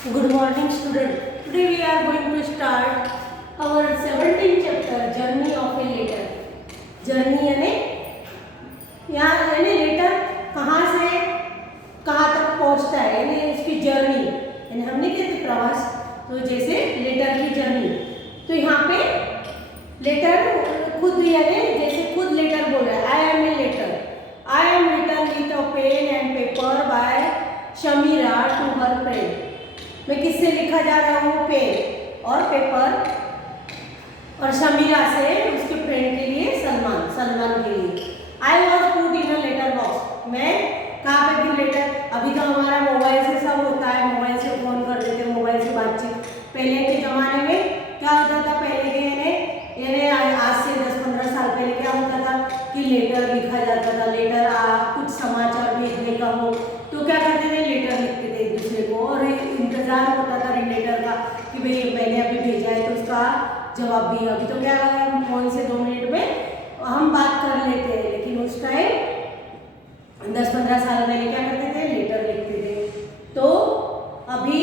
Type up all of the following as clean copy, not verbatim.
Good morning, student. Today we are going to start our 17th chapter, Journey of a Letter. Journey यानी यहाँ यानी letter कहाँ से कहाँ तक पहुँचता है, यानी इसकी जर्नी, यानी हमने कहते प्रवास, तो जैसे लेटर की जर्नी। तो यहाँ पे लेटर खुद यानी जैसे खुद लेटर बोल रहा है, I am a letter, I am written with a pen and paper by Shamira to her friend. मैं किससे लिखा जा रहा हूँ? पेन और पेपर, और शमीरा से उसके फ्रेंड के लिए, सलमान के लिए। I was put in a letter box, मैं कहाँ पे थी? लेटर। अभी तो हमारा मोबाइल से सब होता है, मोबाइल से फोन कर देते हैं, मोबाइल से बातचीत। पहले के जमाने में क्या होता था? पहले के यानी आज से 10-15 साल पहले क्या होता था कि लेटर लिखा जाता था। लेटर कुछ समाचार भेजने का हो तो क्या करते थे? लेटर लिखते थे एक दूसरे को, और इंतजार होता था लेटर का कि भाई मैंने अभी भेजा है तो उसका जवाब भी। अभी तो क्या है, फोन से 2 मिनट में हम बात कर लेते हैं, लेकिन उस टाइम 10-15 साल पहले क्या करते थे? लेटर लिखते थे। तो अभी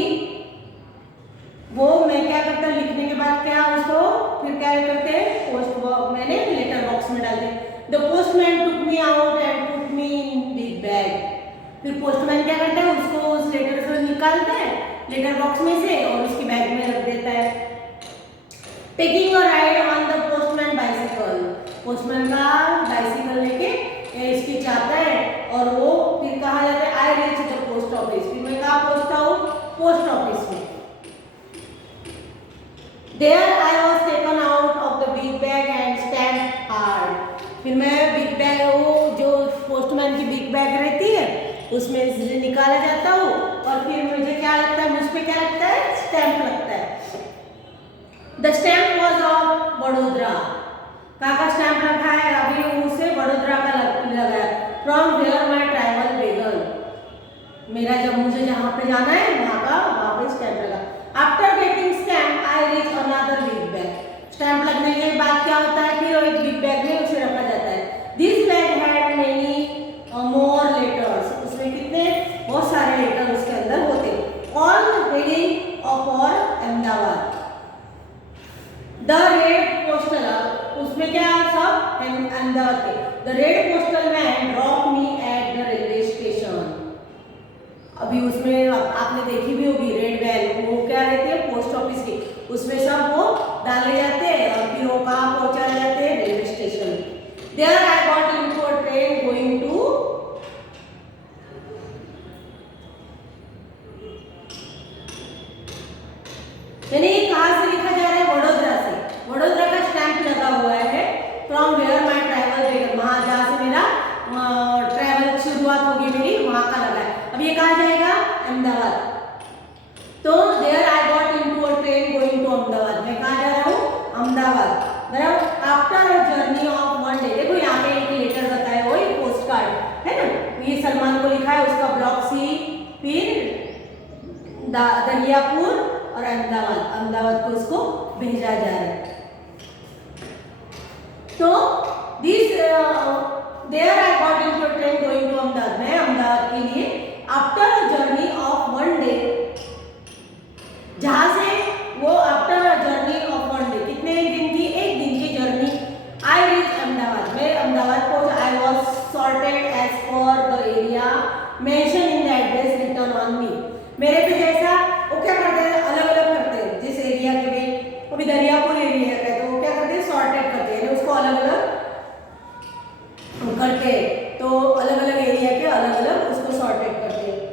वो मैं क्या करता, लिखने के बाद क्या उसको फिर क्या करते हैं? पोस्ट बॉक्स, मैंने लेटर बॉक्स में डालते हैं। The postman took me out and put me in big bag. फिर पोस्टमैन क्या करता है? उसको उस लेटर से निकालता है लेटर बॉक्स में से और उसकी बैग में रख देता है। Taking a ride on the postman bicycle, postman का बाइसिकल लेके इसकी जाता है और वो फिर कहाँ जाता है? I reach the post office, फिर मैं कहाँ पहुँचता हूँ? पोस्ट ऑफिस में। There I was taken out of the big bag and stamped hard. फिर मैं बिग बैग, वो जो पोस्टमैन की बिग बैग रहती है उसमें से निकाला जाता हूँ, और फिर मुझे क्या लगता है? मुझ पे क्या लगता है? स्टैंप लगता है। The stamp was of Vadodara, कहाँ का स्टैंप रखा है? अभी उसे वडोदरा का लगा है। From where my travel began, मेरा जब मुझे जहाँ पे जाना है वहाँ पे स्टैंप लगा। After getting stamp, I reach another big bag. Stamp लगने के बाद क्या होता है? फिर एक बिग बैग में उसे रखा जाता है। This bag had many more letters. उसमें कितने? बहुत सारे लेटर उसके अंदर होते। All ready for Ahmedabad. The red postal, उसमें क्या सब अहमदाबाद के। The red postal man dropped me at the railway station. अभी उसमें आपने देखी भी होगी रेड वैन, वो क्या रहती है? पोस्ट ऑफिस की, उसमें सब वो डाले जाते हैं और फिर वो कहाँ पहुँचाए जाते हैं? Railway station. There I got into a train going to, यानी कहाँ से लिखा जा रहा है? वडोदरा से। वडोदरा का स्टैंप लगा हुआ है। From where my travel began, वहाँ जहाँ से मेरा ट्रैवल शुरुआत होगी मेरी, वहाँ का लगा है। अब ये कहाँ जाएगा? अहमदाबाद। तो there I got into a train going to Ahmedabad, मैं कहाँ जा रहा हूँ? अहमदाबाद, बराबर। After a journey of 1 day, देखो यहाँ पे एक लेटर बताया हुआ है, पोस्ट कार्ड है ना, ये सलमान को लिखा है, उसका ब्लॉक सी, फिर दरियापुर और अहमदाबाद को उसको भेजा जा रहा है। तो this there I got into a train going to Ahmedabad, मैं अहमदाबाद के लिए after a journey of 1 day, जहाँ से वो after a journey of 1 day, कितने दिन की? 1 दिन की जर्नी। आई रीच अहमदाबाद, मैं अहमदाबाद पहुंच। I was sorted as per the area mention in the address written on me, मेरे पे जैसा वो क्या करते हैं? अलग अलग करते हैं। जिस एरिया के लिए, अभी दरियापुर एरिया का है तो वो क्या करते हैं? सॉर्टेड करते हैं, उसको अलग अलग करते हैं। तो अलग अलग एरिया के अलग अलग उसको सॉर्टेड करते हैं।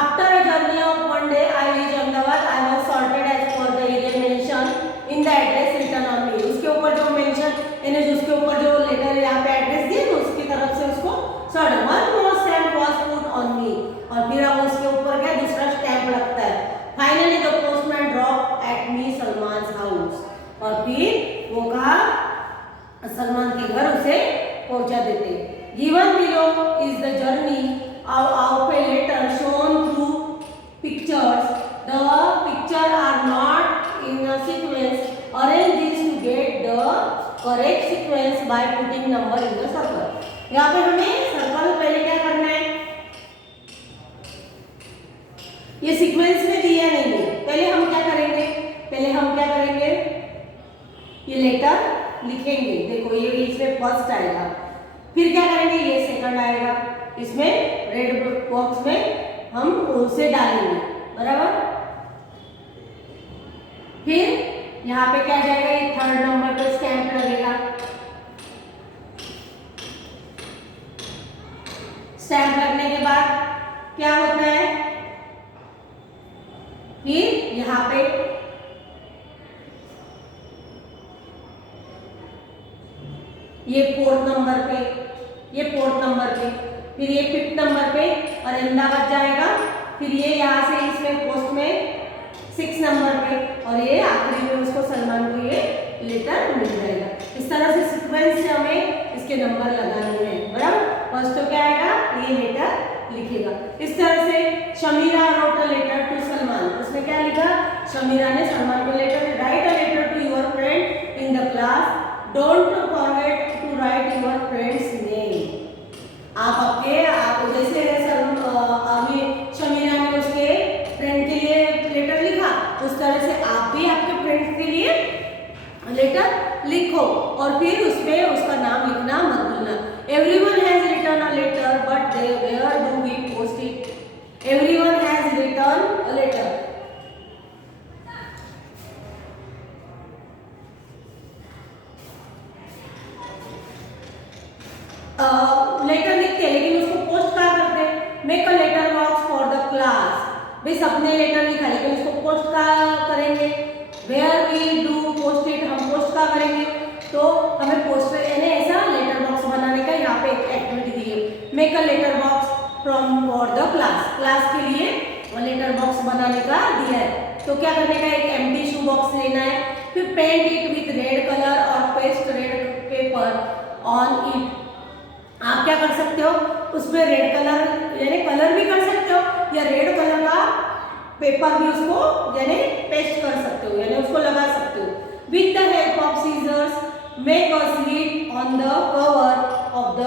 After a journey of 1 day, I reached Ahmedabad. I was sorted as per the area mentioned in the address written on me. उसके ऊपर जो मेंशन, यानी उसके ऊपर जो लेटर यहाँ पे एड्रेस दिए तो उसकी तरफ से उसको sort. One more stamp was put on me, और फिर अब उसके ऊपर क्या दूसरा स्टैंप लगता है। Finally the postman dropped at me Salman's house, और फिर वो कहा सलमान के घर उसे पहुंचा देते। Given below is the journey of a letter shown through pictures. The pictures are not in a sequence. Arrange this to get the correct sequence by putting number in the circle. यहाँ पे हमें circle पहले क्या करना है, ये sequence में दिया नहीं है, पहले हम क्या करेंगे, ये लेटर लिखेंगे। देखो ये इसमें फर्स्ट आएगा, फिर क्या करेंगे, ये सेकंड आएगा, इसमें रेड बॉक्स में हम उसे डालेंगे, बराबर। फिर यहाँ पे क्या जाएगा, ये थर्ड नंबर पे स्टैंप लगेगा। स्टैंप लगने के बाद क्या होता है, फिर यहाँ पे ये फोर्थ नंबर पे, फिर ये फिफ्थ नंबर पे और अहमदाबाद जाएगा, फिर ये यहाँ से इसमें पोस्ट में 6 नंबर पे, और ये आखिरी में उसको सलमान को ये लेटर मिल जाएगा। इस तरह से सीक्वेंस से हमें इसके नंबर लगाने हैं, बराबर। फर्स्ट तो क्या आएगा, ये लेटर लिखेगा। इस तरह से Shamira wrote a letter to Salman, उसने क्या लिखा, शमीरा ने सलमान को letter, write a letter to your friend in the class, don't forget to write your friend's name. आप जैसे अभी शमीरा ने उसके फ्रेंड के लिए लेटर लिखा, उस तरह से आप भी आपके फ्रेंड्स के लिए लेटर लिखो, और फिर उसमें उसका नाम लिखना मत भूलना। Everyone has written a letter but where do we post it. Everyone has written a letter, letter लिखते हैं लेकिन उसको पोस्ट कहाँ करते हैं, make a letter box for the class. भाई सबने लेटर लिखा लेकिन उसको पोस्ट कहाँ करेंगे, where we do post it, हम पोस्ट कहाँ करेंगे, तो हमें पोस्ट यानी ऐसा लेटर बॉक्स बनाने का यहाँ पे एक एक्टिविटी दी है, make a letter box from for the class, class के लिए लेटर बॉक्स बनाने का दिया है। तो क्या करने का, एक एम्प्टी शू बॉक्स लेना है, फिर paint it with red colour और paste red paper on it. आप क्या कर सकते हो, उसमें रेड कलर यानी कलर भी कर सकते हो, या रेड कलर का पेपर भी उसको यानी पेस्ट कर सकते हो, यानी उसको लगा सकते हो। With the help of scissors make a slit on the cover of the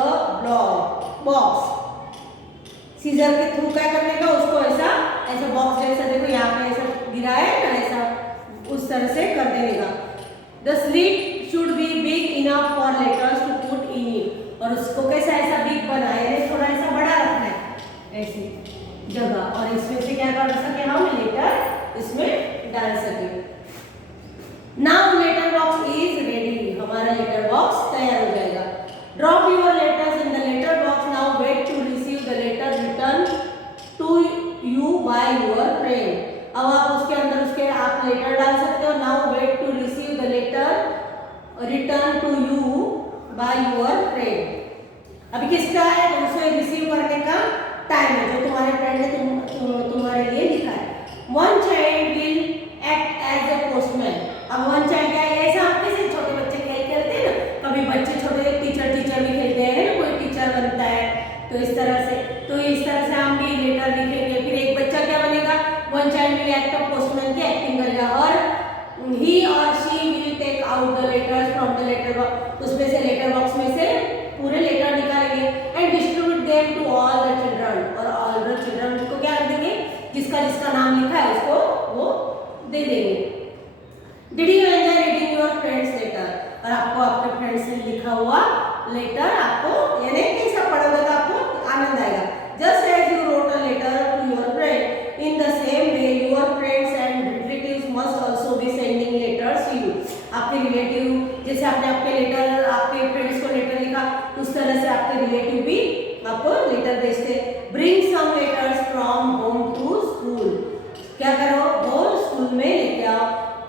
box. Scissor के थ्रू क्या करने का, उसको ऐसा ऐसा बॉक्स जैसा, देखो यहाँ पे ऐसा गिरा है ना, ऐसा उस तरह से कर देने का। The slit should be big enough for letters to put in it, और उसको कैसा ऐसा बिग बनाए, थोड़ा ऐसा बड़ा रखना है ऐसी जगह, और इसमें से क्या कर सके, हम लेटर इसमें डाल सके। Now letter box is ready, हमारा लेटर बॉक्स तैयार हो जाएगा। Drop your letters in the letter box, now wait to receive the letter return to you by your friend. अब आप उसके अंदर उसके आप लेटर डाल सकते हो। Now wait to receive the letter return to you by your friend. अभी किसका है, तो उसे रिसीव करने का टाइम है, जो तुम्हारे फ्रेंड ने तुम्हारे लिए लिखा है। One child will act as a postman. अब वन चाइल्ड क्या है, ऐसा आप कैसे छोटे बच्चे खेलते हैं ना, कभी बच्चे छोटे टीचर भी खेलते हैं ना, कोई टीचर बनता है, तो इस तरह से हम भी लेटर लिखेंगे। फिर एक बच्चा क्या बनेगा, one child will act a postman की एक्टिंग करेगा, और ही और she will take out the letters from the letter box, उसमें से लेटर बॉक्स में से पूरे लेटर निकालेंगे, and distribute them to all the children, और ऑल द चिल्ड्रन को क्या कर देंगे, जिसका जिसका नाम लिखा है उसको वो दे देंगे। Did you enjoy reading your friend's letter, और आपको आपके फ्रेंड्स ने लिखा हुआ लेटर आपको यानी कैसा पढ़ोगे तो आपको आनंद आएगा। Just as you wrote a letter to your friend, in the same way your friends and relatives must also be sending letters to you. आपके रिलेटिव जैसे आपने आपके लेटर आपके फ्रेंड्स को लेटर लिखा, उस तरह से आपके रिलेटिव भी आपको लेटर भेजते। Bring some letters from home to school, क्या करो, वो स्कूल में लेके आओ।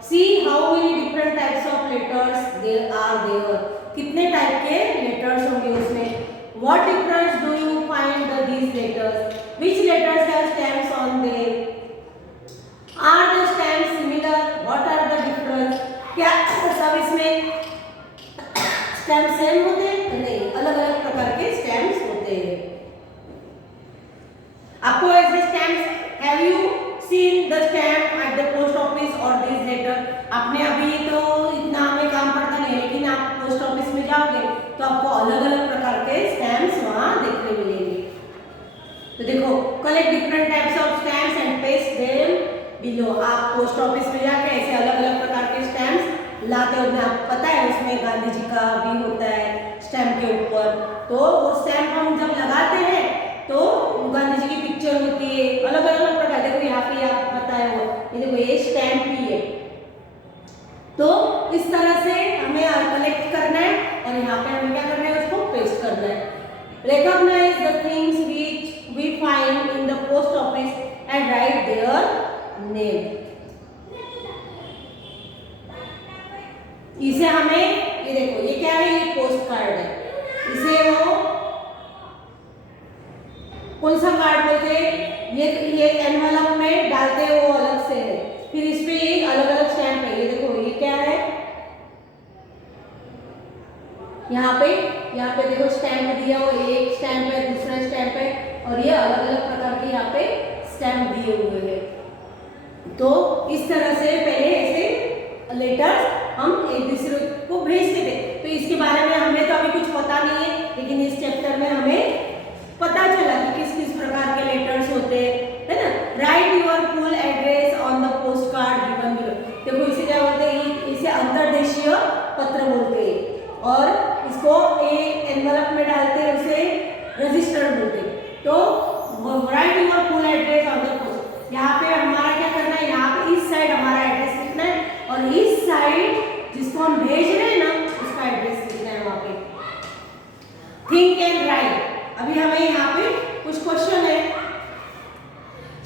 See how many different types of letters there are there, कितने टाइप के लेटर्स होंगे उसमें। What difference do you find these letters, which letters have stamps on them, are the stamps similar, what are the difference, क्या सब इसमें stamp same होते हैं, नहीं, अलग अलग प्रकार के स्टैम्प्स होते हैं। आपको ऐसे stamps, have you seen the stamp at the post office और दिस लेटर, आपने अभी तो इतना हमें काम पड़ता नहीं, लेकिन आप पोस्ट जाओगे तो आपको अलग अलग प्रकार के स्टैम्प्स वहाँ देखने मिलेंगे। तो देखो, collect different types of stamps and paste them below. आप पोस्ट ऑफिस में जाके ऐसे अलग अलग प्रकार के स्टैम्प्स लाते हो, आपको पता है उसमें गांधी जी का भी होता है स्टैम्प के ऊपर। तो वो स्टैम्प हम जब लगाते हैं तो गांधी जी की पिक्चर होती है, अलग अलग प्रकार। देखो यहाँ पे आप पता है वो, ये देखो ये स्टैम्प ही है। तो इस तरह से हमें कलेक्ट करना है और यहाँ पे हमें क्या करना है, उसको पेस्ट करना है। Recognize the things which we find in the post office and write their name. इसे हमें, ये देखो ये क्या है, ये पोस्ट कार्ड है। इसे वो कौन सा कार्ड बोलते हैं, ये एनवलप में डालते हैं, वो अलग से है। फिर इस पे एक अलग अलग स्टैम्प है। ये देखो ये क्या है, यहाँ पे देखो स्टैम्प दिया हुआ, एक स्टैम्प है, दूसरा स्टैम्प है, और ये अलग अलग प्रकार के यहाँ पे स्टैम्प दिए हुए हैं। तो इस तरह से पहले ऐसे लेटर्स हम एक दूसरे को भेजते थे। तो इसके बारे में हमें तो अभी कुछ पता नहीं है, लेकिन इस चैप्टर में हमें पता चला कि किस किस प्रकार के लेटर्स होते हैं, है ना। Right your full address on the post card given below. देखो इसे क्या बोलते हैं, इसे अंतर्देशीय पत्र बोलते हैं, और इसको एक एनवलप में डालते हैं, उसे रजिस्टर बोलते हैं। तो right your full address on the post, यहाँ पे हमारा क्या करना है, यहाँ पे इस साइड हमारा एड्रेस लिखना है, और इस साइड जिसको हम भेज रहे हैं ना उसका एड्रेस लिखना है वहाँ पे। Think and write. अभी हमें यहाँ पे कुछ क्वेश्चन है।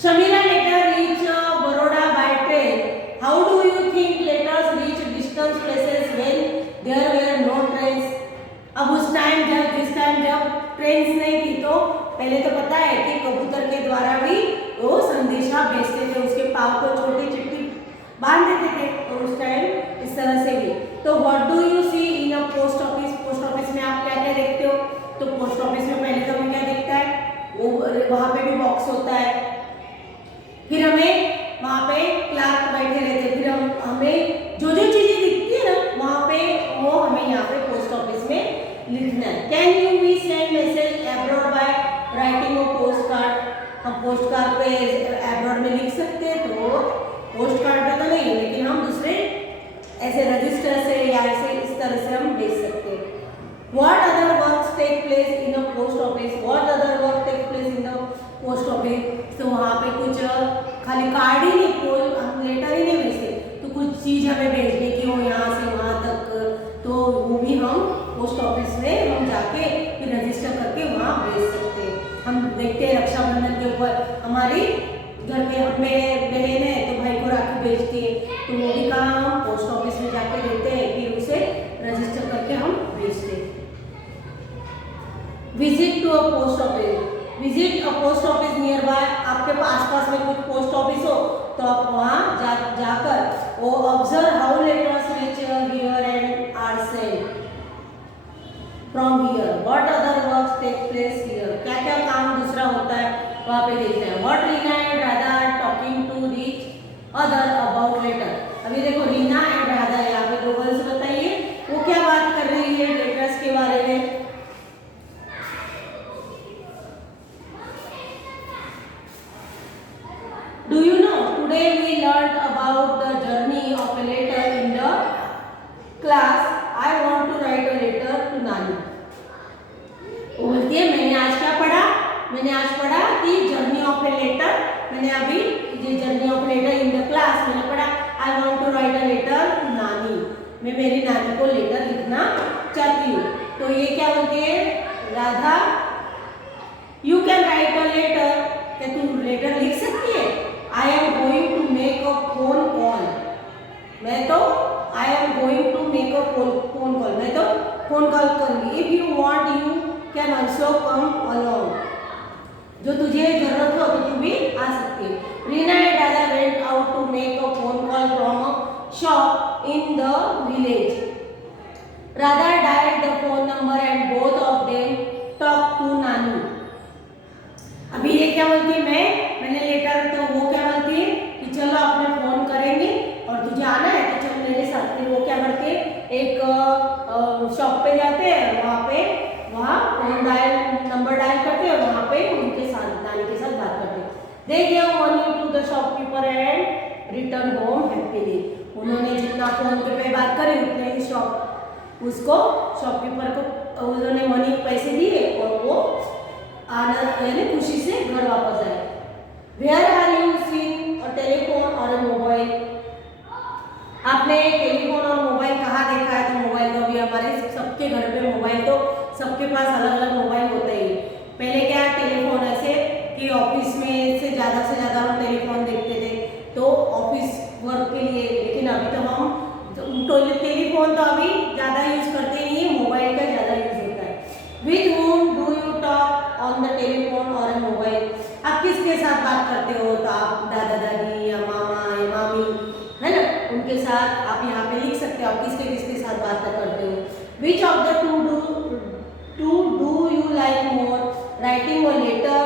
Shamila letter reach Baroda by train. How do you think letters reach distance places when there were no trains. अब उस टाइम जिस टाइम जब ट्रेन्स नहीं थी, तो पहले तो पता है कि कबूतर के द्वारा भी वो संदेशा भेजते थे, उसके पाँव को छोटी चिट्ठी बांध देते थे, और उस टाइम इस तरह से भी। तो what do you see in a post office. Post office में आप क्या क्या देखते हो, तो पोस्ट ऑफिस में पहले तो हमें क्या दिखता है, वो वहाँ पे भी बॉक्स होता है, फिर हमें वहाँ पे क्लार्क बैठे रहते हैं, फिर हमें जो जो चीजें दिखती है ना वहाँ पे, वो हमें यहाँ पे पोस्ट ऑफिस में लिखना है। Can you we send message abroad by writing a post card. हम पोस्ट कार्ड पे अब्रॉड में लिख सकते हैं, तो पोस्ट कार्ड पे तो नहीं, लेकिन हम दूसरे ऐसे रजिस्टर से या ऐसे इस तरह से हम भेज सकते हैं। What other works take place in a post office? What other work take place in the post office? तो वहाँ पे कुछ खाली कार्ड ही नहीं, कोई हम लेटर ही नहीं भेजते, तो कुछ चीज़ हमें भेजने की हो यहाँ से वहाँ तक, तो वो भी हम पोस्ट ऑफिस में हम जाके फिर रजिस्टर करके वहाँ भेज सकते हैं। हम देखते हैं रक्षाबंधन के ऊपर हमारी घर में हमें बहन है तो भाई को राखी भेजती है, तो वो भी काम हम पोस्ट ऑफिस में जाके देते हैं, फिर उसे रजिस्टर करके हम भेजते हैं। Visit to a post office. Visit a post office nearby. आपके आसपास में कुछ पोस्ट ऑफिस हो तो आप वहाँ जाकर वो observe how letters reach here and are send from here. What other works take place here. क्या क्या काम दूसरा होता है वहाँ पे देखना है। What Reena and Radha are talking to reach other about letter. अभी देखो रीना एंड राधा, यहाँ पे दो वर्ड्स बताइए, वो क्या बात कर रही है लेटर्स के बारे में। Do you know, today we learned about the journey of a letter in the class. I want to write a letter to Nani. वो बोलती है मैंने आज क्या पढ़ा, मैंने आज पढ़ा कि जर्नी ऑफ ए लेटर, मैंने अभी ये journey of letter in the class मैंने पढ़ा। I want to write a letter to nani. मैं मेरी नानी को लेटर लिखना चाहती हूँ। तो ये क्या बोलती है Radha, you can write a letter. क्या तुम लेटर लिख सकती है। I am going to make a phone call. मैं तो I am going to make a phone call. मैं तो phone call करूँगी. If you want, you can also come along. जो तुझे जरूरत हो तो तू भी आ सकती है। Reena and Radha went out to make a phone call from a shop in the village. Radha dialed the phone number and both of them talked to Nanu. अभी ये क्या बोलती है मैंने लेटर, तो वो क्या बोलती है कि चलो अपने फोन करेंगे और तुझे आना है तो चल मेरे साथ। फिर वो क्या करती है एक शॉप शॉप पे जाते हैं, वहाँ फोन डायल नंबर डायल करते हैं और वहाँ पे उनके साथ नानी के साथ बात करते हैं। They give money to the shopkeeper and return home happily. उन्होंने जितना फोन पे बात करी उतने ही उसको शॉपकीपर को उन्होंने मनी पैसे दिए और वो आनंद यानी खुशी से घर वापस आए। Where are you seen a telephone और अ मोबाइल? आपने टेलीफोन और मोबाइल कहाँ देखा है? तो मोबाइल तो अभी हमारे सबके घर पे मोबाइल तो सबके पास अलग अलग मोबाइल होते ही। पहले क्या टेलीफोन ऐसे कि ऑफिस में से ज़्यादा हम टेलीफोन देखते थे तो ऑफिस वर्क के लिए, लेकिन अभी तो हम टेलीफोन तो अभी ज़्यादा यूज करते नहीं है, मोबाइल का ज़्यादा यूज होता है। With whom do you talk on the telephone और मोबाइल? आप किसके साथ बात करते हो? तो आप दादा दादी या मामा या मामी है ना, उनके साथ आप यहाँ पे लिख सकते हो आप किसके साथ बात करते हो। Which of the two do you like more? Writing a letter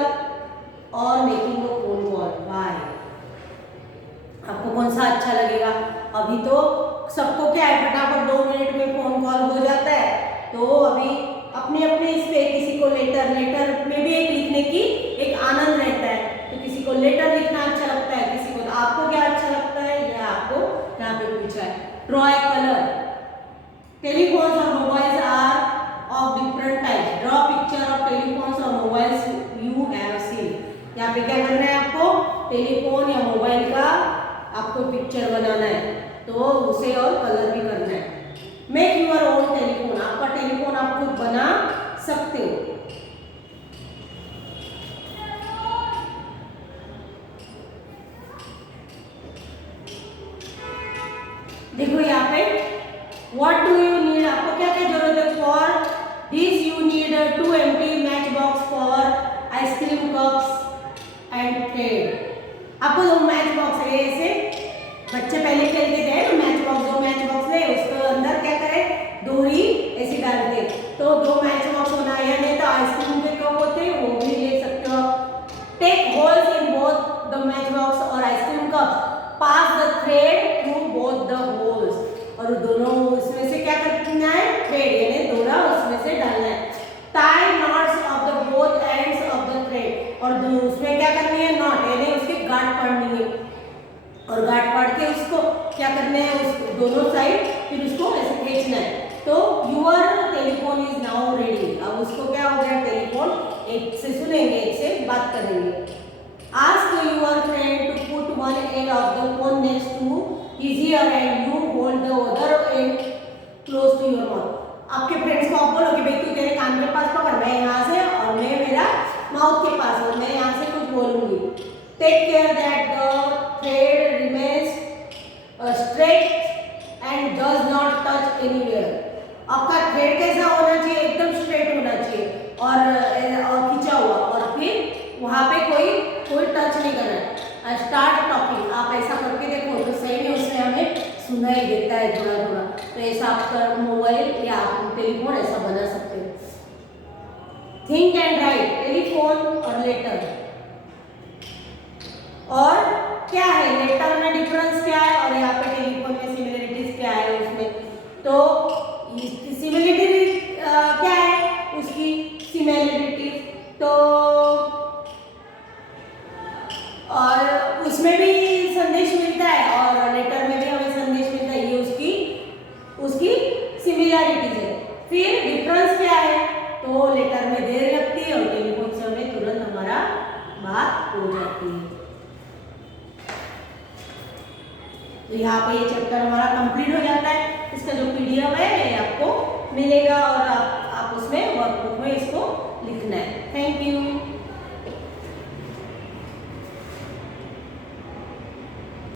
और making a phone call? Why? आपको कौन सा अच्छा लगेगा? अभी तो सबको क्या है, फटाफट 2 मिनट में फोन कॉल हो जाता है। तो अभी अपने अपने इस पे किसी को लेटर में भी एक लिखने की एक आनंद रहता है, तो किसी को लेटर लिखना अच्छा लगता है, किसी को। तो आपको क्या अच्छा लगता है ये आपको यहाँ पे पूछा है। Draw a colour. टेलीफोन्स और mobiles are of different types. Draw picture of telephones और मोबाइल्स यू हैव सीन। यहाँ पे क्या करना है आपको? टेलीफोन या मोबाइल का आपको पिक्चर बनाना है, तो उसे और कलर भी करना है। Make your own telephone. आपका टेलीफोन आप खुद बना सकते हो। देखो यहाँ पे व्हाट डू यू नीड? आपको क्या क्या जरूरत है? For this you need 2 empty match box for ice cream cups and thread. आपको 2 मैच बॉक्स है, ऐसे बच्चे पहले खेलते थे ना मैच बॉक्स, 2 मैच बॉक्स ले उसको अंदर क्या करें, डोरी ऐसी डालते, तो 2 मैच बॉक्स होना है। या नहीं तो आइसक्रीम के कप होते हैं वो भी ले सकते हो। Take holes in both the match box और ice cream cup, pass the thread through both the holes. और दोनों उसमें से क्या करना है? थ्रेड यानी डोरा उसमें से डालना है। Tie knots of the both ends of the thread, और उसमें क्या करनी है? नॉट यानी उसकी गांठ पड़नी है, और गांठ पाड़ के उसको क्या करना है? उस दोनों साइड फिर उसको ऐसे खींचना है। तो your telephone is now ready. अब उसको क्या हो गया? टेलीफोन एक से सुनेंगे, एक से बात करेंगे। Ask your friend to put one end of the phone next to his ear and you hold the other end close to your mouth. आपके फ्रेंड्स को आप बोलो कि भाई तू तेरे कान के पास पकड़, मैं यहाँ से और मैं मेरा माउथ के पास, और मैं यहाँ से कुछ बोलूंगी। Take care that the thread remains straight and does not touch anywhere. आपका थ्रेड कैसा होना चाहिए? एकदम स्ट्रेट होना चाहिए और खींचा हुआ, और फिर वहाँ पे कोई टच नहीं करना है। Start talking. आप ऐसा करके देखो तो सही में उसमें हमें सुनाई देता है थोड़ा थोड़ा। तो ऐसा आपका मोबाइल या आप टेलीफोन ऐसा बना सकते हो। Think and right. टेलीफोन और लेटर, और क्या है लेटर में डिफरेंस क्या है और यहाँ पे टेलीफोन में सिमिलरिटीज क्या है उसमें? तो सिमिलरिटी क्या है उसकी? सिमिलरिटीज तो और उसमें भी संदेश मिलता है और लेटर में भी हमें संदेश मिलता है, ये उसकी सिमिलरिटीज है। फिर डिफरेंस क्या है? तो लेटर में देर लगती है और टेलीफोन से हमें तुरंत हमारा बात हो जाती है। तो यहाँ पे ये चैप्टर हमारा कंप्लीट हो जाता है। इसका जो PDF है आपको मिलेगा और आप उसमें वर्कबुक में इसको लिखना है। Thank you.